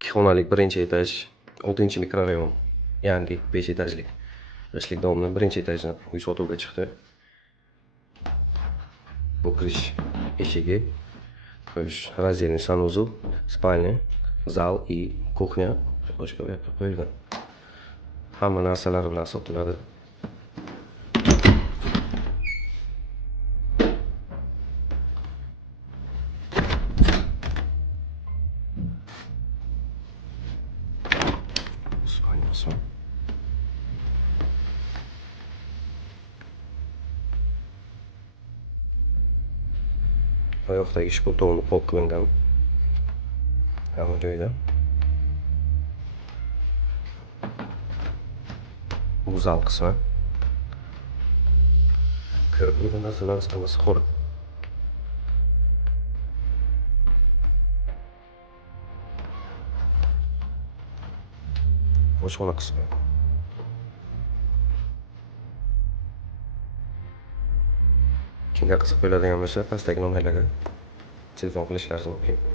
2 xonalik birinchi etaj, 6 mikrorayon, yangi 5 etajlik. Yoshlik domla birinchi etajdan uy sotuvga chiqdi. Bu kirish eshigi, xo'sh, раздельный санузел, spalnya, zal и kuxnya boshqa bu yoqqa qo'yilgan. Hamma narsalari bilan sotiladi. Spalnyasi. Oyoqdagi shkotolni pol qilingan. Hamma joyda. Bu zal qismi. Ko'rib narsalar hammasi xor. Oshxona qismi. Kimga qiziq bo'ladigan bo'lsa, pastdagi nomerlarga telefon qilishlaringiz mumkin.